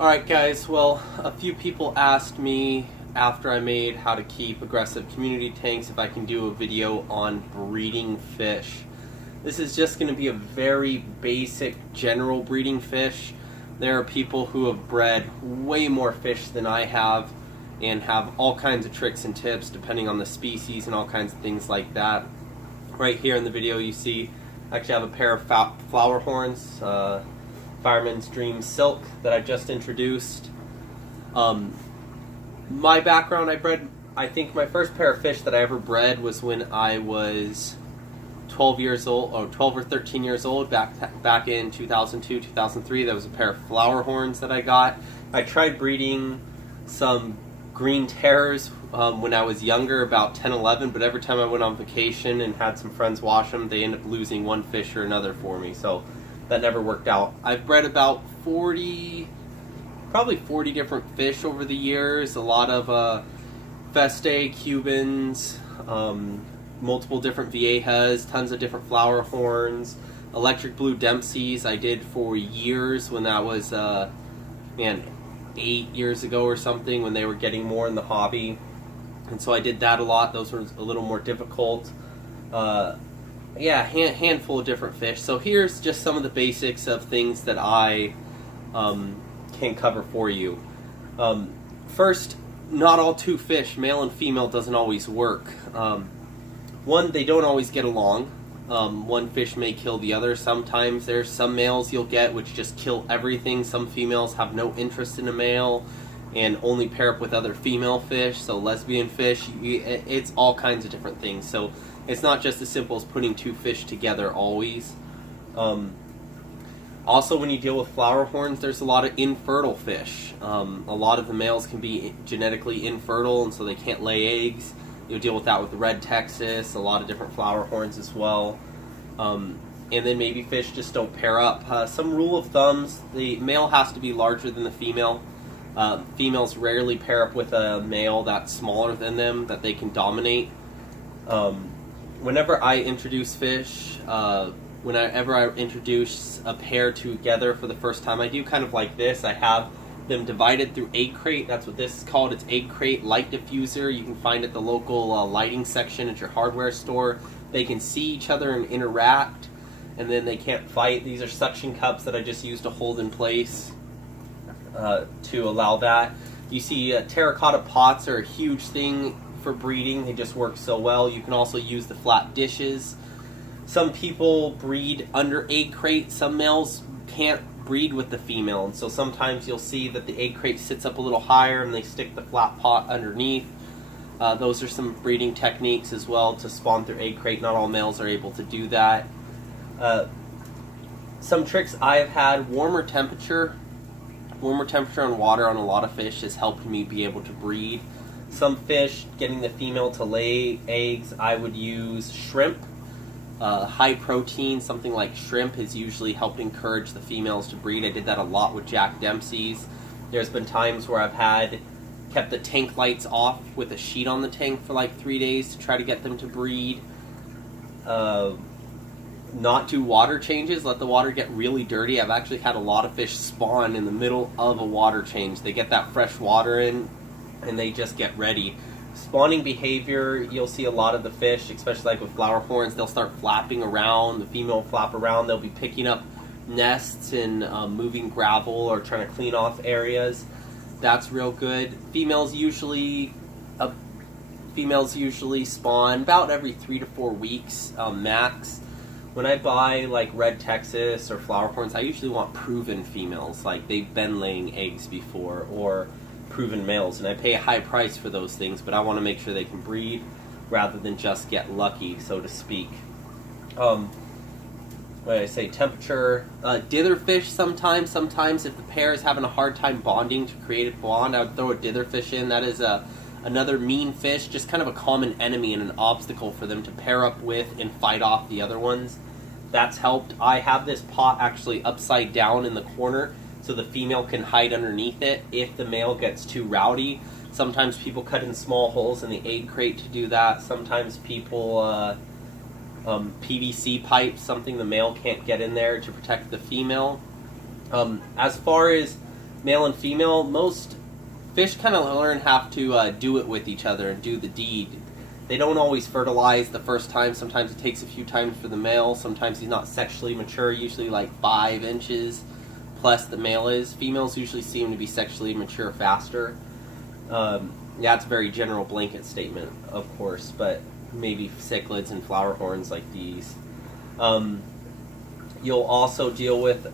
Alright guys, well, a few people asked me after I made how to keep aggressive community tanks if I can do a video on breeding fish. This is just going to be a very basic general breeding fish. There are people who have bred way more fish than I have and have all kinds of tricks and tips depending on the species and all kinds of things like that. Right here in the video you see I actually have a pair of Flowerhorns, Fireman's Dream Silk that I just introduced. My background, I think my first pair of fish that I ever bred was when I was 12 years old, or 12 or 13 years old, back in 2002, 2003. That was a pair of Flowerhorns that I got. I tried breeding some green terrors when I was younger, about 10, 11, but every time I went on vacation and had some friends wash them, they ended up losing one fish or another for me, so that never worked out. I've bred about probably 40 different fish over the years, a lot of Feste, Cubans, multiple different Viejas, tons of different Flowerhorns, electric blue Dempseys I did for years when that was, 8 years ago or something, when they were getting more in the hobby. And so I did that a lot. Those were a little more difficult. Handful of different fish. So here's just some of the basics of things that I can cover for you. First, not all two fish, male and female, doesn't always work. One, they don't always get along. One fish may kill the other. Sometimes there's some males you'll get which just kill everything. Some females have no interest in a male and only pair up with other female fish, so lesbian fish. It's all kinds of different things. So it's not just as simple as putting two fish together always. Also, when you deal with Flowerhorns, there's a lot of infertile fish. A lot of the males can be genetically infertile, and so they can't lay eggs. You'll deal with that with red Texas, a lot of different Flowerhorns as well. And then maybe fish just don't pair up. Some rule of thumbs, the male has to be larger than the female. Females rarely pair up with a male that's smaller than them that they can dominate. Whenever I introduce fish, whenever I introduce a pair together for the first time, I do kind of like this. I have them divided through egg crate. That's what this is called. It's egg crate light diffuser. You can find it at the local lighting section at your hardware store. They can see each other and interact, and then they can't fight. These are suction cups that I just use to hold in place to allow that. You see terracotta pots are a huge thing for breeding. They just work so well. You can also use the flat dishes. Some people breed under egg crate. Some males can't breed with the female, and so sometimes you'll see that the egg crate sits up a little higher and they stick the flat pot underneath. Those are some breeding techniques as well to spawn through egg crate. Not all males are able to do that. Some tricks I have had: warmer temperature on water on a lot of fish has helped me be able to breed. Some fish, getting the female to lay eggs, I would use shrimp. High protein, something like shrimp, has usually helped encourage the females to breed. I did that a lot with Jack Dempsey's. There's been times where I've kept the tank lights off with a sheet on the tank for like 3 days to try to get them to breed. Not do water changes, let the water get really dirty. I've actually had a lot of fish spawn in the middle of a water change. They get that fresh water in and they just get ready. Spawning behavior, you'll see a lot of the fish, especially like with Flowerhorns, they'll start flapping around. The female will flap around. They'll be picking up nests and moving gravel or trying to clean off areas. That's real good. Females usually spawn about every 3 to 4 weeks max. When I buy like red Texas or Flowerhorns, I usually want proven females, like they've been laying eggs before, or proven males, and I pay a high price for those things, but I want to make sure they can breed rather than just get lucky, so to speak. What did I say? Temperature. Ditherfish sometimes if the pair is having a hard time bonding to create a bond, I would throw a ditherfish in. That is another mean fish, just kind of a common enemy and an obstacle for them to pair up with and fight off the other ones. That's helped. I have this pot actually upside down in the corner so the female can hide underneath it if the male gets too rowdy. Sometimes people cut in small holes in the egg crate to do that. Sometimes people PVC pipes, something the male can't get in there to protect the female. As far as male and female, most fish kind of learn how to do it with each other and do the deed. They don't always fertilize the first time. Sometimes it takes a few times for the male. Sometimes he's not sexually mature, usually like 5 inches plus the male is. Females usually seem to be sexually mature faster. Yeah, it's a very general blanket statement, of course, but maybe cichlids and flowerhorns like these. You'll also deal with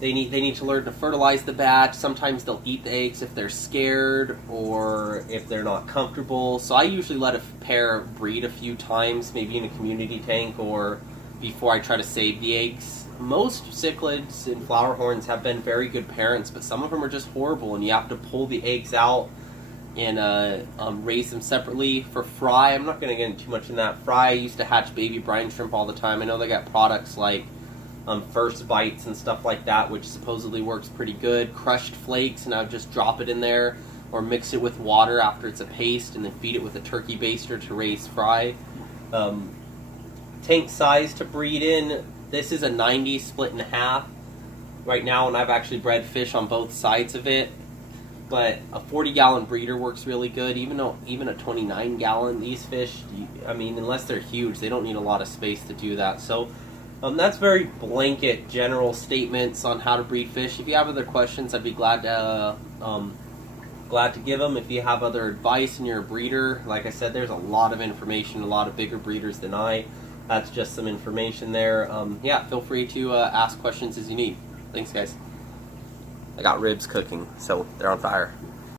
they need to learn to fertilize the batch. Sometimes they'll eat the eggs if they're scared or if they're not comfortable. So I usually let a pair breed a few times, maybe in a community tank or before I try to save the eggs. Most cichlids and flowerhorns have been very good parents, but some of them are just horrible, and you have to pull the eggs out and raise them separately. For fry, I'm not going to get into too much in that. Fry, I used to hatch baby brine shrimp all the time. I know they got products like First Bites and stuff like that, which supposedly works pretty good. Crushed flakes, and I would just drop it in there or mix it with water after it's a paste and then feed it with a turkey baster to raise fry. Tank size to breed in, this is a 90 split in half right now, and I've actually bred fish on both sides of it. But a 40-gallon breeder works really good. Even a 29-gallon, these fish, I mean, unless they're huge, they don't need a lot of space to do that. So that's very blanket, general statements on how to breed fish. If you have other questions, I'd be glad to give them. If you have other advice and you're a breeder, like I said, there's a lot of information, a lot of bigger breeders than I. That's just some information there. Yeah, feel free to ask questions as you need. Thanks, guys. I got ribs cooking, so they're on fire.